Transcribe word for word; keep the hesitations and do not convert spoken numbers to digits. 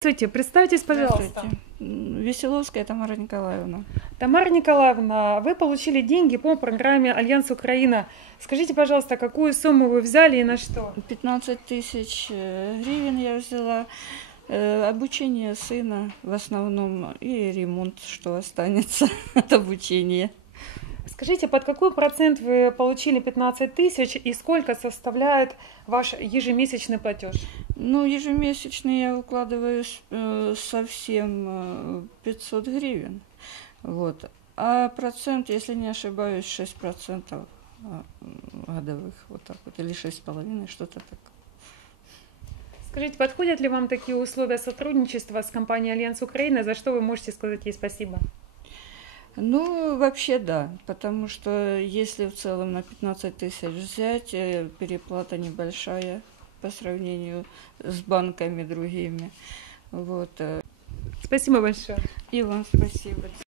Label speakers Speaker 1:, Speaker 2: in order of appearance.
Speaker 1: Здравствуйте, представьтесь, пожалуйста.
Speaker 2: Здравствуйте. Веселовская Тамара Николаевна.
Speaker 1: Тамара Николаевна, вы получили деньги по программе «Альянс Украина». Скажите, пожалуйста, какую сумму вы взяли и на что?
Speaker 2: пятнадцать тысяч гривен я взяла. Обучение сына в основном и ремонт, что останется от обучения.
Speaker 1: Скажите, под какой процент вы получили пятнадцать тысяч и сколько составляет ваш ежемесячный платеж?
Speaker 2: Ну, ежемесячный я укладываю совсем пятьсот гривен. Вот. А процент, если не ошибаюсь, шесть процентов годовых, вот так вот, или шесть с половиной, что-то такое.
Speaker 1: Скажите, подходят ли вам такие условия сотрудничества с компанией «Альянс Украина», за что вы можете сказать ей спасибо?
Speaker 2: Ну, вообще да, потому что если в целом на пятнадцать тысяч взять, переплата небольшая по сравнению с банками другими. Вот.
Speaker 1: Спасибо большое.
Speaker 2: И вам спасибо.